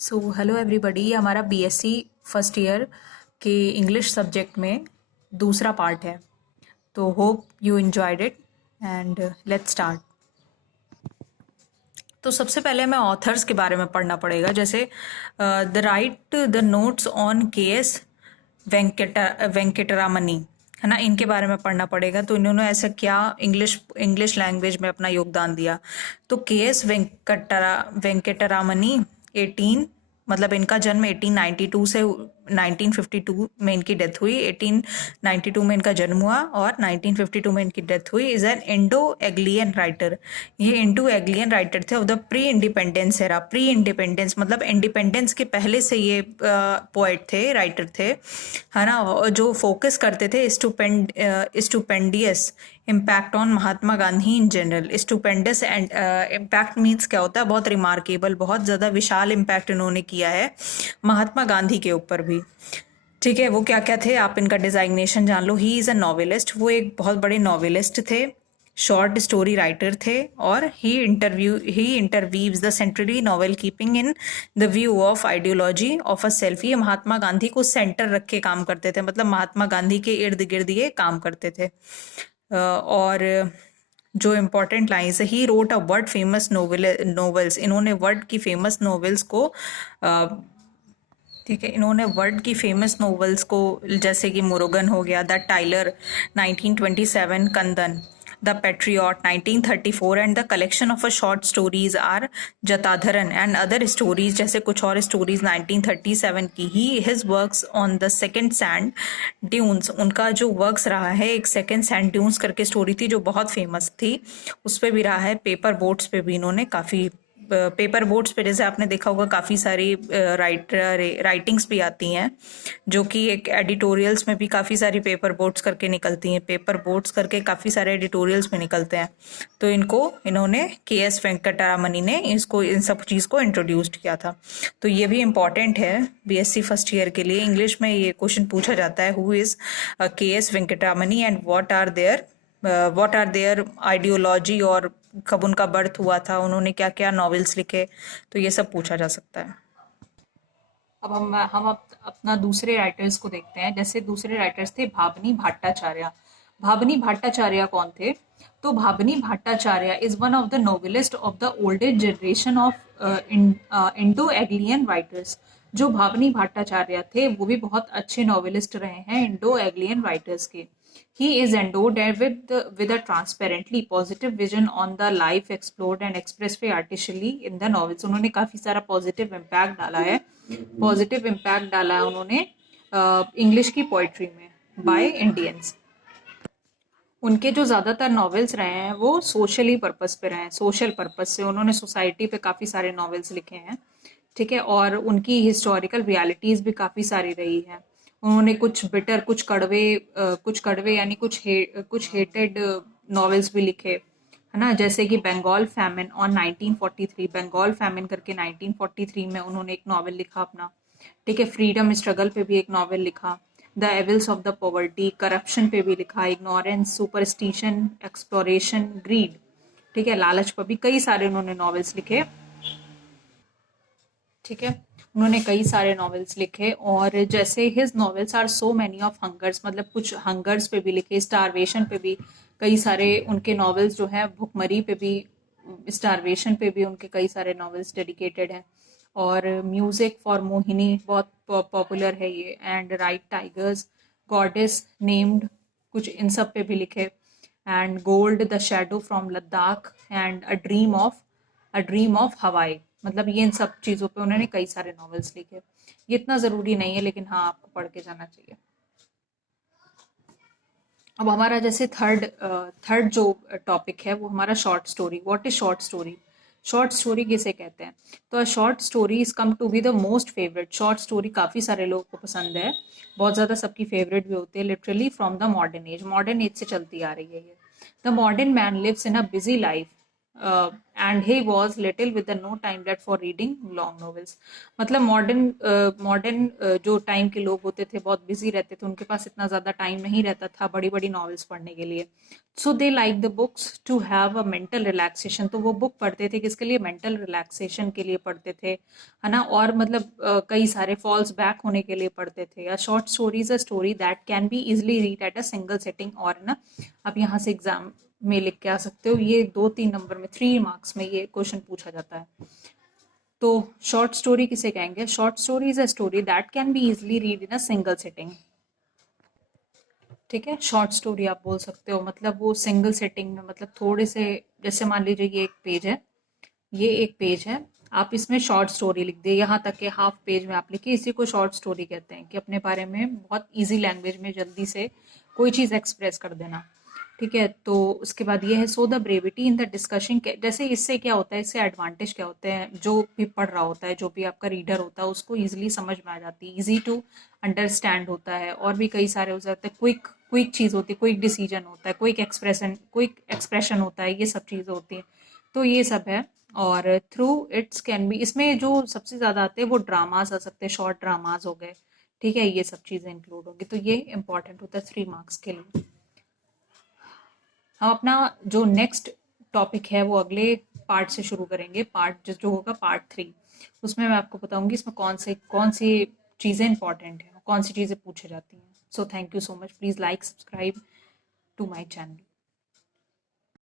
So hello everybody, ये हमारा BSc first year के इंग्लिश सब्जेक्ट में दूसरा पार्ट है। तो hope you enjoyed it and let's start. तो सबसे पहले हमें ऑथर्स के बारे में पढ़ना पड़ेगा, जैसे the write the notes on K S. Venkataramani, है ना, इनके बारे में पढ़ना पड़ेगा। तो इन्होंने ऐसा क्या इंग्लिश लैंग्वेज में अपना योगदान दिया। तो के.एस. वेंकटरामनी 18 मतलब इनका जन्म 1892 से 1952 में इनकी डेथ हुई। 1892 में इनका जन्म हुआ और 1952 में इनकी डेथ हुई। Is an Indo Anglian writer. ये इंडो एग्लियन राइटर थे of the pre independence era. Pre independence मतलब इंडिपेंडेंस के पहले से ये पोएट थे, राइटर थे, है ना, जो फोकस करते थे stupendous impact on Mahatma Gandhi in general. Stupendous and impact means क्या होता है, बहुत रिमार्केबल, बहुत ज़्यादा विशाल इम्पैक्ट इन्होंने किया है महात्मा गांधी के ऊपर भी। ठीक है, वो क्या क्या थे आप इनका डिजाइग्नेशन जान लो। ही इज़ अ नॉवेलिस्ट, वो एक बहुत बड़े नॉवेलिस्ट थे, शॉर्ट स्टोरी राइटर थे, और he interweaves the centrally novel keeping in the view of ideology of a self. ये महात्मा गांधी को सेंटर रख के काम करते थे, मतलब महात्मा गांधी के इर्द गिर्द ये काम करते थे। और जो इम्पोर्टेंट लाइन्स है, he wrote a word famous novels. इन्होंने वर्ड की फेमस नोवेल्स को ठीक है, इन्होंने वर्ड की फेमस नोवेल्स को, जैसे कि मुरुगन हो गया, the tailor 1927, Kandan the patriot 1934 and the collection of a short stories are Jatadharan and other stories, जैसे कुछ और स्टोरीज 1937 की। He his works on the second sand dunes, उनका जो वर्क्स रहा है, एक सेकंड सैंड ड्यून्स करके स्टोरी थी जो बहुत फेमस थी, उस पर भी रहा है। पेपर बोट्स पे भी इन्होंने काफ़ी, पेपर बोट्स पे जैसे आपने देखा होगा काफ़ी सारी राइटिंग्स भी आती हैं, जो कि एक एडिटोरियल्स में भी काफ़ी सारी पेपर बोट्स करके निकलती हैं। पेपर बोट्स करके काफ़ी सारे एडिटोरियल्स में निकलते हैं। तो इन्होंने के.एस. वेंकटरामनी ने इसको, इन सब चीज़ को इंट्रोड्यूस किया था। तो ये भी इम्पॉर्टेंट है बीएससी फर्स्ट ईयर के लिए। इंग्लिश में ये क्वेश्चन पूछा जाता है, who is K S. Venkataramani and what are their ideology, और कब उनका बर्थ हुआ था, उन्होंने क्या क्या नॉवेल्स लिखे, तो ये सब पूछा जा सकता है। अब अपना दूसरे राइटर्स को देखते हैं। जैसे दूसरे राइटर्स थे भाबनी भट्टाचार्य। भाबनी भट्टाचार्य कौन थे? तो Bhabani Bhattacharya is one of the novelist of the oldest generation of Indo Anglian writers. जो भाबनी भट्टाचार्य थे वो भी बहुत अच्छे नॉवेलिस्ट रहे हैं इंडो एग्लियन राइटर्स के। He is endowed with a transparently positive vision on the life explored and expressed by artificially in the novels. उन्होंने काफी सारा पॉजिटिव इम्पैक्ट डाला है, उन्होंने इंग्लिश की पोइट्री में बाय इंडियंस। उनके जो ज़्यादातर नॉवेल्स रहे हैं वो सोशली पर्पस पे रहे हैं, सोशल पर्पस से उन्होंने सोसाइटी पे काफ़ी सारे नॉवेल्स लिखे हैं। ठीक है, और उनकी हिस्टोरिकल रियलिटीज़ भी काफ़ी सारी रही हैं। उन्होंने कुछ बिटर, कुछ कड़वे यानी कुछ हेटेड नॉवेल्स भी लिखे, है ना, जैसे कि Bengal famine on 1943। Bengal famine करके 1943 में उन्होंने एक नॉवेल लिखा अपना। ठीक है, फ्रीडम स्ट्रगल पे भी एक नॉवेल लिखा। The evils of the poverty, corruption पे भी लिखा। इग्नोरेंस, सुपरस्टिशन, एक्सप्लोरेशन, ग्रीड, ठीक है, लालच पर भी कई सारे उन्होंने नॉवेल्स लिखे। ठीक है, उन्होंने कई सारे नॉवेल्स लिखे। और जैसे his novels are so many of hungers, मतलब कुछ हंगर्स पे भी लिखे, स्टारवेशन पे भी कई सारे उनके नॉवेल्स जो हैं, भुखमरी पे भी, स्टारवेशन पे भी उनके कई सारे नॉवेल्स डेडिकेटेड हैं। और म्यूजिक फॉर मोहिनी बहुत पॉपुलर है ये, and right tigers, goddess named, कुछ इन सब पे भी लिखे। And gold, the shadow from Ladakh, and a dream of हवाई, मतलब ये इन सब चीज़ों पे उन्होंने कई सारे नॉवेल्स लिखे। ये इतना ज़रूरी नहीं है, लेकिन हाँ आपको पढ़ के जाना चाहिए। अब हमारा जैसे थर्ड जो टॉपिक है वो हमारा short story. What is short story? Short story किसे कहते हैं? तो short story is come to be the most favourite. Short story काफ़ी सारे लोगों को पसंद है, बहुत ज़्यादा सबकी फेवरेट भी होती है, literally from the modern age. Modern age से चलती आ रही है ये। The modern man lives in a busy life, and he was little with no time left for reading long novels. मतलब मॉडर्न जो टाइम के लोग होते थे बहुत बिजी रहते थे, उनके पास इतना ज़्यादा टाइम नहीं रहता था बड़ी बड़ी नॉवेल्स पढ़ने के लिए। So they like the books to have a mental relaxation. तो वो बुक पढ़ते थे किसके लिए? मेंटल रिलैक्सेशन के लिए पढ़ते थे, है ना। और मतलब कई सारे फॉल्स बैक होने के लिए पढ़ते थे। A short story is a story that can be easily read at a single sitting. और ना आप यहाँ से एग्जाम में लिख के आ सकते हो, ये 2-3 नंबर में 3 मार्क्स में ये क्वेश्चन पूछा जाता है। तो शॉर्ट स्टोरी किसे कहेंगे? Short story is a story that can be easily read in a single sitting. ठीक है, शॉर्ट स्टोरी आप बोल सकते हो, मतलब वो सिंगल सेटिंग में, मतलब थोड़े से, जैसे मान लीजिए ये एक पेज है, ये एक पेज है, आप इसमें शॉर्ट स्टोरी लिख दिए, यहाँ तक के हाफ पेज में आप लिखिए, इसी को शॉर्ट स्टोरी कहते हैं, कि अपने बारे में बहुत इजी लैंग्वेज में जल्दी से कोई चीज़ एक्सप्रेस कर देना। ठीक है, तो उसके बाद ये है so the brevity in the discussion. जैसे इससे क्या होता है, इससे एडवांटेज क्या होते हैं, जो भी पढ़ रहा होता है, जो भी आपका रीडर होता है, उसको ईजिली समझ में आ जाती है, ईजी टू अंडरस्टैंड होता है। और भी कई सारे हो जाते हैं, क्विक क्विक चीज़ होती है, क्विक डिसीजन होता है, क्विक एक्सप्रेशन होता है, ये सब चीज़ें होती हैं। तो ये सब है। और थ्रू इट्स कैन बी, इसमें जो सबसे ज़्यादा आते हैं वो ड्रामाज आ सकते हैं, शॉर्ट ड्रामाज हो गए। ठीक है, ये सब चीज़ें इंक्लूड होगी, तो ये इंपॉर्टेंट होता है 3 मार्क्स के लिए। हम अपना जो नेक्स्ट टॉपिक है वो अगले पार्ट से शुरू करेंगे, पार्ट जो होगा पार्ट 3। उसमें मैं आपको बताऊंगी इसमें कौन सी चीज़ें इंपॉर्टेंट हैं, कौन सी चीज़ें पूछी जाती हैं। So thank you so much, please like subscribe to my channel.